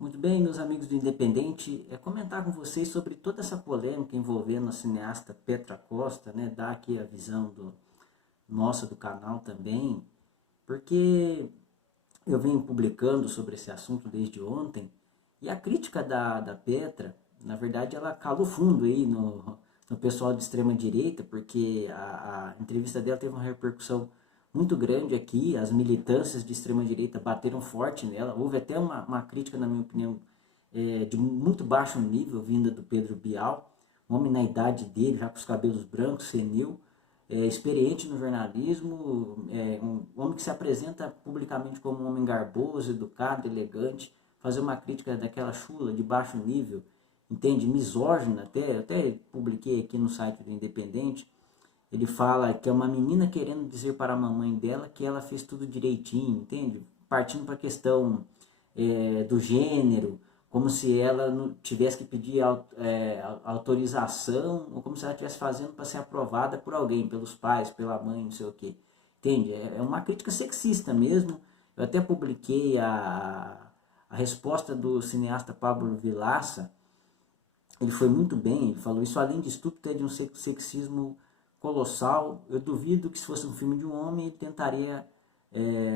Muito bem, meus amigos do Independente, comentar com vocês sobre toda essa polêmica envolvendo a cineasta Petra Costa, né? Dar aqui a visão nossa do canal também, porque eu venho publicando sobre esse assunto desde ontem, e a crítica da Petra, na verdade, ela calou fundo aí no pessoal de extrema direita, porque a entrevista dela teve uma repercussão muito grande aqui, as militâncias de extrema direita bateram forte nela, houve até uma crítica, na minha opinião, de muito baixo nível, vinda do Pedro Bial, um homem na idade dele, já com os cabelos brancos, senil, experiente no jornalismo, um homem que se apresenta publicamente como um homem garboso, educado, elegante, fazer uma crítica daquela chula de baixo nível, entende, misógina, até publiquei aqui no site do Independente. Ele fala que é uma menina querendo dizer para a mamãe dela que ela fez tudo direitinho, entende? Partindo para a questão do gênero, como se ela não tivesse que pedir autorização, ou como se ela estivesse fazendo para ser aprovada por alguém, pelos pais, pela mãe, não sei o quê. Entende? É uma crítica sexista mesmo. Eu até publiquei a resposta do cineasta Pablo Vilaça. Ele foi muito bem, ele falou: isso além de estúpido é de um sexismo colossal. Eu duvido que se fosse um filme de um homem ele tentaria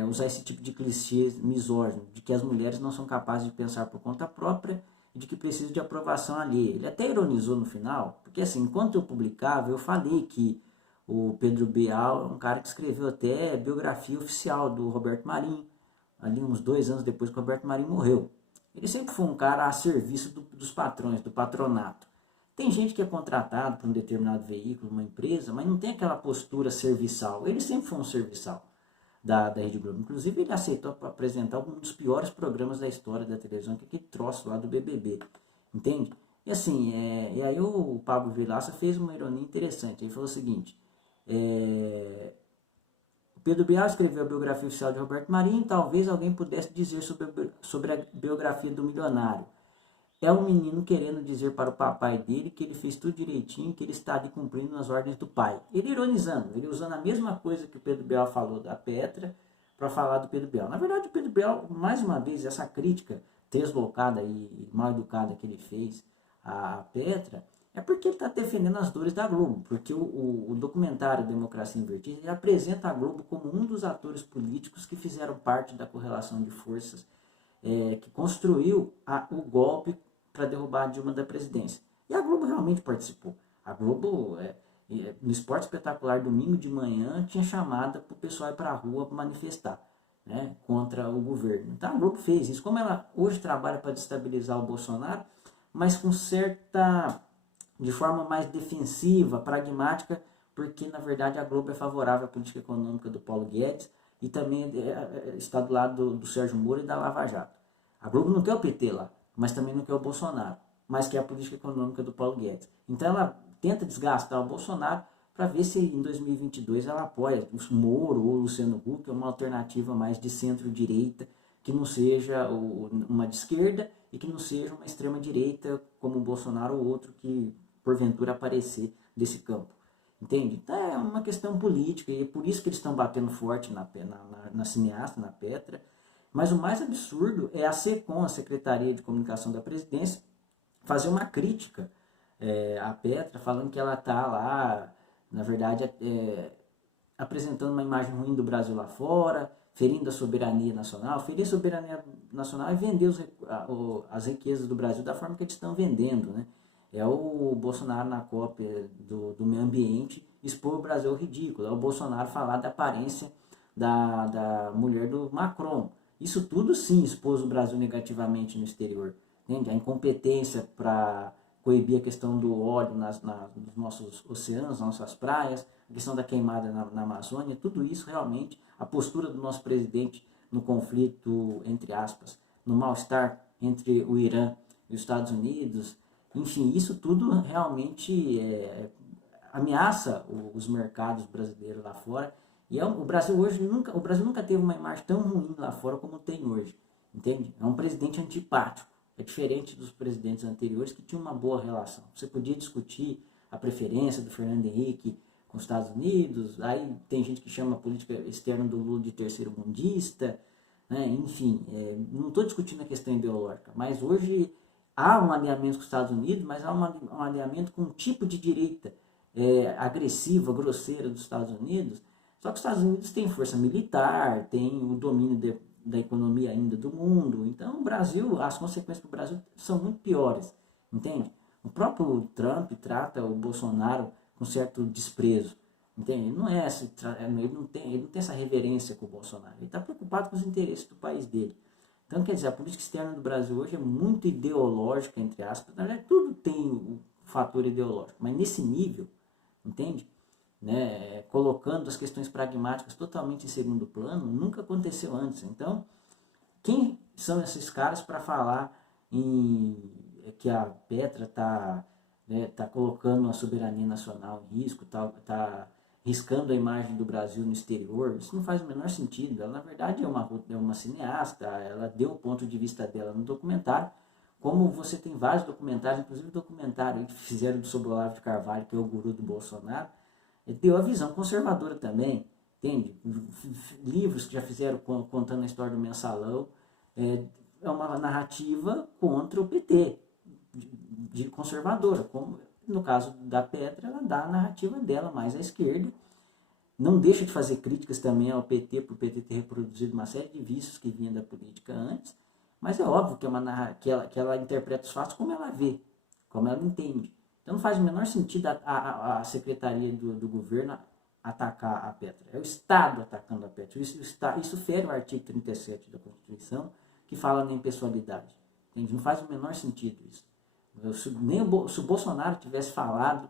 usar esse tipo de clichê misógino, de que as mulheres não são capazes de pensar por conta própria e de que precisam de aprovação alheia. Ele até ironizou no final, porque assim, enquanto eu publicava, eu falei que o Pedro Bial é um cara que escreveu até biografia oficial do Roberto Marinho, ali uns 2 anos depois que o Roberto Marinho morreu. Ele sempre foi um cara a serviço dos patrões, do patronato. Tem gente que é contratado por um determinado veículo, uma empresa, mas não tem aquela postura serviçal. Ele sempre foi um serviçal da Rede Globo. Inclusive, ele aceitou apresentar um dos piores programas da história da televisão, que é aquele troço lá do BBB. Entende? E assim, e aí o Pablo Vilaça fez uma ironia interessante. Ele falou o seguinte: Pedro Bial escreveu a biografia oficial de Roberto Marinho, talvez alguém pudesse dizer sobre a biografia do milionário. É um menino querendo dizer para o papai dele que ele fez tudo direitinho, que ele está ali cumprindo as ordens do pai. Ele ironizando, ele usando a mesma coisa que o Pedro Bial falou da Petra para falar do Pedro Bial. Na verdade, o Pedro Bial, mais uma vez, essa crítica deslocada e mal educada que ele fez à Petra, é porque ele está defendendo as dores da Globo, porque o documentário Democracia em Vertigem ele apresenta a Globo como um dos atores políticos que fizeram parte da correlação de forças que construiu o golpe para derrubar a Dilma da presidência. E a Globo realmente participou. A Globo, no Esporte Espetacular, domingo de manhã, tinha chamada para o pessoal ir para a rua manifestar, né, contra o governo. Então a Globo fez isso. Como ela hoje trabalha para destabilizar o Bolsonaro, mas com certa, de forma mais defensiva, pragmática, porque na verdade a Globo é favorável à política econômica do Paulo Guedes e também está do lado do Sérgio Moro e da Lava Jato. A Globo não quer o PT lá, mas também não quer o Bolsonaro, mas quer a política econômica do Paulo Guedes. Então ela tenta desgastar o Bolsonaro para ver se em 2022 ela apoia o Moro ou o Luciano Huck, uma alternativa mais de centro-direita, que não seja uma de esquerda e que não seja uma extrema-direita como o Bolsonaro ou outro que porventura aparecer desse campo. Entende? Então é uma questão política e é por isso que eles estão batendo forte na cineasta, na Petra. Mas o mais absurdo é a SECOM, a Secretaria de Comunicação da Presidência, fazer uma crítica à Petra, falando que ela está lá, na verdade, apresentando uma imagem ruim do Brasil lá fora, ferindo a soberania nacional. Ferir a soberania nacional e vender as riquezas do Brasil da forma que eles estão vendendo, né? É o Bolsonaro na cópia do meio ambiente expor o Brasil ao ridículo. É o Bolsonaro falar da aparência da mulher do Macron. Isso tudo sim expôs o Brasil negativamente no exterior. Entende? A incompetência para coibir a questão do óleo nos nossos oceanos, nas nossas praias, a questão da queimada na Amazônia, tudo isso realmente, a postura do nosso presidente no conflito, entre aspas, no mal-estar entre o Irã e os Estados Unidos, enfim, isso tudo realmente ameaça os mercados brasileiros lá fora. E o Brasil hoje o Brasil nunca teve uma imagem tão ruim lá fora como tem hoje, entende? É um presidente antipático, é diferente dos presidentes anteriores que tinham uma boa relação. Você podia discutir a preferência do Fernando Henrique com os Estados Unidos, aí tem gente que chama a política externa do Lula de terceiro mundista, né? Enfim, não estou discutindo a questão ideológica, mas hoje há um alinhamento com os Estados Unidos, mas há um alinhamento com um tipo de direita agressiva, grosseira dos Estados Unidos. Só que os Estados Unidos têm força militar, tem o domínio da economia ainda do mundo. Então, o Brasil, as consequências para o Brasil são muito piores, entende? O próprio Trump trata o Bolsonaro com certo desprezo, entende? Não é esse, ele não tem essa reverência com o Bolsonaro. Ele está preocupado com os interesses do país dele. Então, quer dizer, a política externa do Brasil hoje é muito ideológica, entre aspas. Na verdade, tudo tem o fator ideológico, mas nesse nível, entende? Né, colocando as questões pragmáticas totalmente em segundo plano, nunca aconteceu antes. Então, quem são esses caras para falar que a Petra está tá colocando a soberania nacional em risco, tá riscando a imagem do Brasil no exterior? Isso não faz o menor sentido. Ela, na verdade, é uma cineasta, ela deu o ponto de vista dela no documentário, como você tem vários documentários, inclusive o documentário que fizeram sobre o Olavo de Carvalho, que é o guru do Bolsonaro, ele deu a visão conservadora também, entende? Livros que já fizeram contando a história do mensalão, é uma narrativa contra o PT, de conservadora, como no caso da Petra, ela dá a narrativa dela mais à esquerda, não deixa de fazer críticas também ao PT, por o PT ter reproduzido uma série de vícios que vinham da política antes, mas é óbvio que ela interpreta os fatos como ela vê, como ela entende. Então não faz o menor sentido a secretaria do governo atacar a Petra. É o Estado atacando a Petra. Isso fere o artigo 37 da Constituição, que fala na impessoalidade. Entende? Não faz o menor sentido isso. Se o Bolsonaro tivesse falado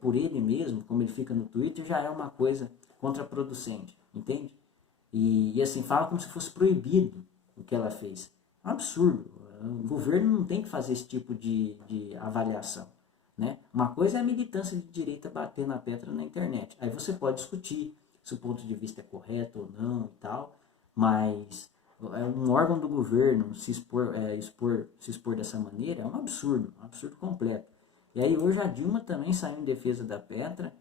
por ele mesmo, como ele fica no Twitter, já é uma coisa contraproducente, entende? E assim, fala como se fosse proibido o que ela fez. É um absurdo. O governo não tem que fazer esse tipo de avaliação. Né? Uma coisa é a militância de direita bater na Petra na internet. Aí você pode discutir se o ponto de vista é correto ou não e tal, mas um órgão do governo se expor dessa maneira é um absurdo completo. E aí hoje a Dilma também saiu em defesa da Petra.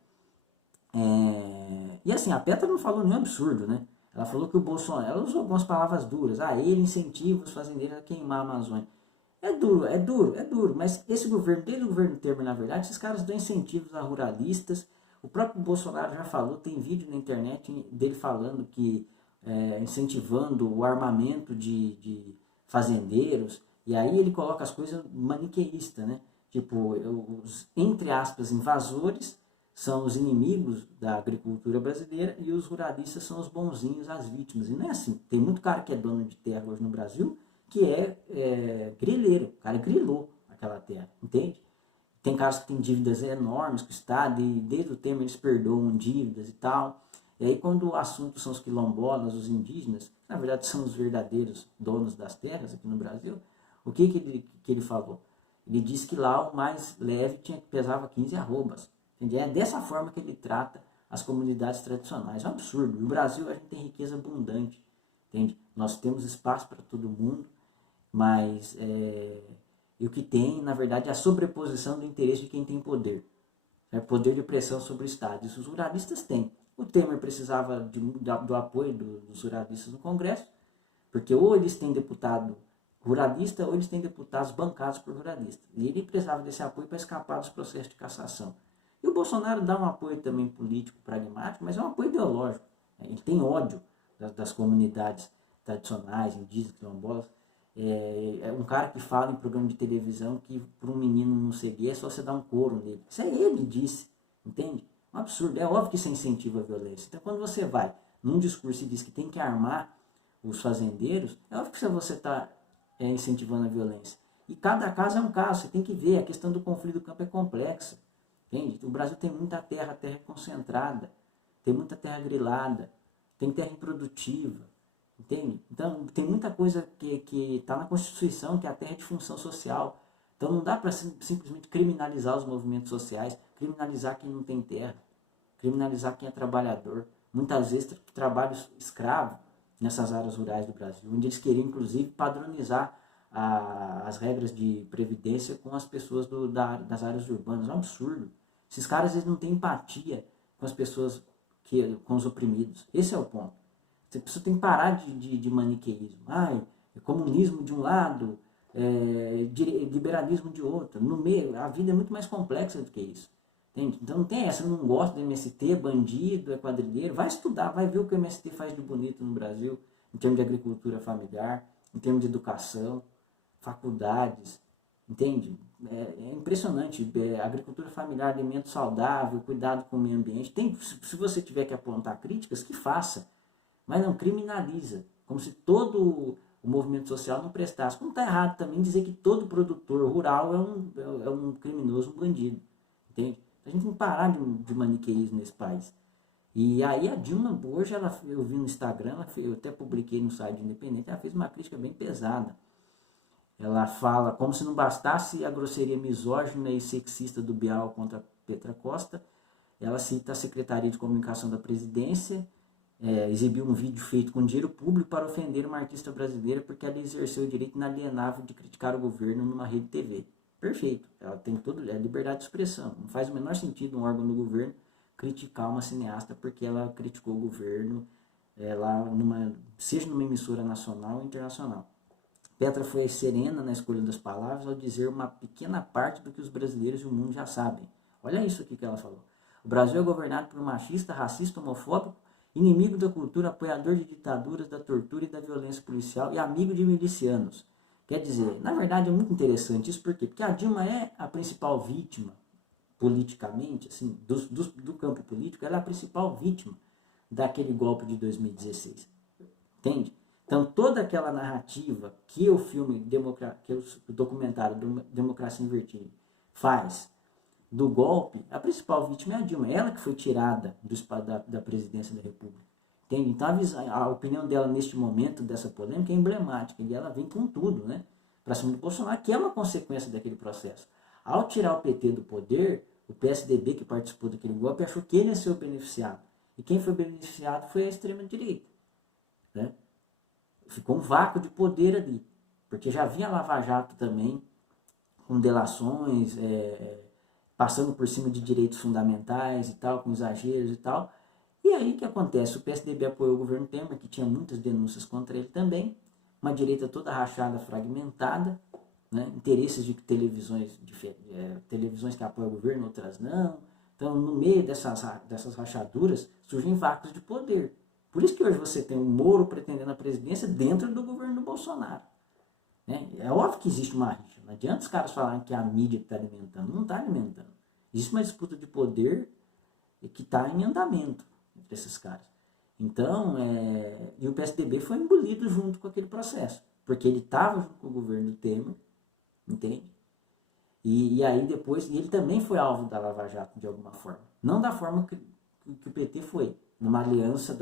E assim, a Petra não falou nenhum absurdo, né? Ela falou que o Bolsonaro, ela usou algumas palavras duras. Ele incentiva os fazendeiros a queimar a Amazônia. É duro, mas esse governo, desde o governo Temer, na verdade, esses caras dão incentivos a ruralistas. O próprio Bolsonaro já falou, tem vídeo na internet dele falando que incentivando o armamento de fazendeiros, e aí ele coloca as coisas maniqueístas, né? Tipo, os, entre aspas, invasores são os inimigos da agricultura brasileira e os ruralistas são os bonzinhos, as vítimas. E não é assim. Tem muito cara que é dono de terra hoje no Brasil que é grileiro. O cara grilou aquela terra, entende? Tem caras que têm dívidas enormes com o Estado e desde o Temer eles perdoam dívidas e tal. E aí quando o assunto são os quilombolas, os indígenas, na verdade são os verdadeiros donos das terras aqui no Brasil, o que ele falou? Ele disse que lá o mais leve pesava 15 arrobas. Entende? É dessa forma que ele trata as comunidades tradicionais. É um absurdo. No Brasil a gente tem riqueza abundante. Entende? Nós temos espaço para todo mundo, mas e o que tem, na verdade, é a sobreposição do interesse de quem tem poder. É poder de pressão sobre o Estado. Isso os ruralistas têm. O Temer precisava do apoio dos ruralistas no Congresso, porque ou eles têm deputado ruralista ou eles têm deputados bancados por ruralistas. E ele precisava desse apoio para escapar dos processos de cassação. E o Bolsonaro dá um apoio também político, pragmático, mas é um apoio ideológico. Ele tem ódio das comunidades tradicionais, indígenas, quilombolas. É um cara que fala em programa de televisão que para um menino não ser gay é só você dar um couro nele. Isso é ele disse, entende? Um absurdo. É óbvio que isso incentiva a violência. Então quando você vai num discurso e diz que tem que armar os fazendeiros, é óbvio que você está incentivando a violência. E cada caso é um caso, você tem que ver, a questão do conflito do campo é complexa. Entende? O Brasil tem muita terra, terra concentrada, tem muita terra grilada, tem terra improdutiva, entende? Então, tem muita coisa que está na Constituição, que a terra é de função social. Então, não dá para simplesmente criminalizar os movimentos sociais, criminalizar quem não tem terra, criminalizar quem é trabalhador. Muitas vezes, trabalho escravo nessas áreas rurais do Brasil, onde eles queriam, inclusive, padronizar as regras de previdência com as pessoas das áreas urbanas. É um absurdo. Esses caras eles não têm empatia com as pessoas, com os oprimidos. Esse é o ponto. Você precisa tem que parar de maniqueísmo. Ai, é comunismo de um lado, liberalismo de outro. No meio, a vida é muito mais complexa do que isso. Entende? Então não tem essa, eu não gosto do MST, bandido, é quadrilheiro. Vai estudar, vai ver o que o MST faz de bonito no Brasil, em termos de agricultura familiar, em termos de educação, faculdades, entende? É impressionante. Agricultura familiar, alimento saudável, cuidado com o meio ambiente. Se você tiver que apontar críticas, que faça, mas não criminaliza, como se todo o movimento social não prestasse. Como está errado também dizer que todo produtor rural é um criminoso, um bandido, entende? A gente tem que parar de maniqueísmo nesse país. E aí a Dilma, hoje eu vi no Instagram, eu até publiquei no site Independente, ela fez uma crítica bem pesada. Ela fala, como se não bastasse a grosseria misógina e sexista do Bial contra Petra Costa, ela cita a Secretaria de Comunicação da Presidência, exibiu um vídeo feito com dinheiro público para ofender uma artista brasileira porque ela exerceu o direito inalienável de criticar o governo numa rede TV. Perfeito, ela tem toda a liberdade de expressão. Não faz o menor sentido um órgão do governo criticar uma cineasta porque ela criticou o governo seja numa emissora nacional ou internacional. Petra foi serena na escolha das palavras ao dizer uma pequena parte do que os brasileiros e o mundo já sabem. Olha isso aqui que ela falou. O Brasil é governado por um machista, racista, homofóbico, inimigo da cultura, apoiador de ditaduras, da tortura e da violência policial e amigo de milicianos. Quer dizer, na verdade é muito interessante isso, por quê? Porque a Dilma é a principal vítima, politicamente, assim, do campo político, ela é a principal vítima daquele golpe de 2016. Entende? Então, toda aquela narrativa que o filme, que o documentário Democracia em Vertigem faz do golpe, a principal vítima é a Dilma. Ela que foi tirada da presidência da República. Entende? Então, a opinião dela neste momento dessa polêmica é emblemática. E ela vem com tudo, né? Para cima do Bolsonaro, que é uma consequência daquele processo. Ao tirar o PT do poder, o PSDB que participou daquele golpe achou que ele ia ser o beneficiado. E quem foi beneficiado foi a extrema-direita, né? Ficou um vácuo de poder ali, porque já havia Lava Jato também, com delações, passando por cima de direitos fundamentais e tal, com exageros e tal. E aí o que acontece? O PSDB apoiou o governo Temer, que tinha muitas denúncias contra ele também, uma direita toda rachada, fragmentada, né? Interesses de televisões que apoiam o governo, outras não. Então, no meio dessas rachaduras, surgem vácuos de poder. Por isso que hoje você tem o Moro pretendendo a presidência dentro do governo do Bolsonaro. Né? É óbvio que existe uma rixa. Não adianta os caras falarem que é a mídia que está alimentando. Não está alimentando. Existe uma disputa de poder que está em andamento entre esses caras. Então, e o PSDB foi engolido junto com aquele processo. Porque ele estava junto com o governo do Temer, entende? E aí depois, ele também foi alvo da Lava Jato de alguma forma. Não da forma que o PT foi, numa aliança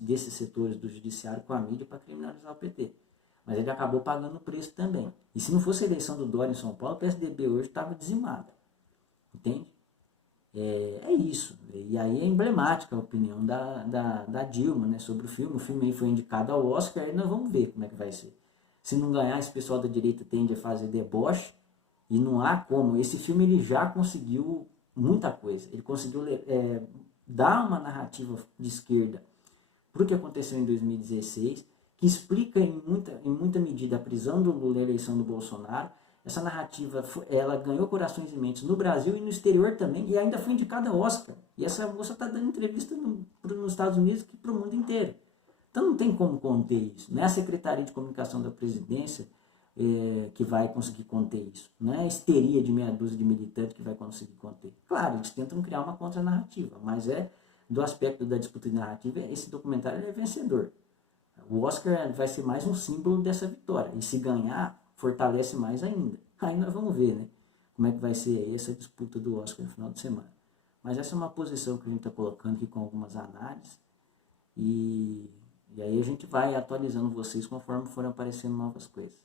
desses setores do judiciário com a mídia para criminalizar o PT. Mas ele acabou pagando o preço também. E se não fosse a eleição do Dória em São Paulo, o PSDB hoje estava dizimado. Entende? É isso. E aí é emblemática a opinião da Dilma, né, sobre o filme. O filme aí foi indicado ao Oscar e nós vamos ver como é que vai ser. Se não ganhar, esse pessoal da direita tende a fazer deboche. E não há como. Esse filme ele já conseguiu muita coisa. Ele conseguiu dar uma narrativa de esquerda para o que aconteceu em 2016, que explica em muita medida a prisão do Lula e a eleição do Bolsonaro. Essa narrativa, ela ganhou corações e mentes no Brasil e no exterior também, e ainda foi indicada ao Oscar. E essa moça está dando entrevista nos Estados Unidos e para o mundo inteiro. Então não tem como conter isso. Não é a Secretaria de Comunicação da Presidência que vai conseguir conter isso. Não é a histeria de meia dúzia de militantes que vai conseguir conter. Claro, eles tentam criar uma contranarrativa, mas do aspecto da disputa de narrativa, esse documentário é vencedor. O Oscar vai ser mais um símbolo dessa vitória. E se ganhar, fortalece mais ainda. Aí nós vamos ver, né? Como é que vai ser essa disputa do Oscar no final de semana. Mas essa é uma posição que a gente está colocando aqui com algumas análises. E aí a gente vai atualizando vocês conforme forem aparecendo novas coisas.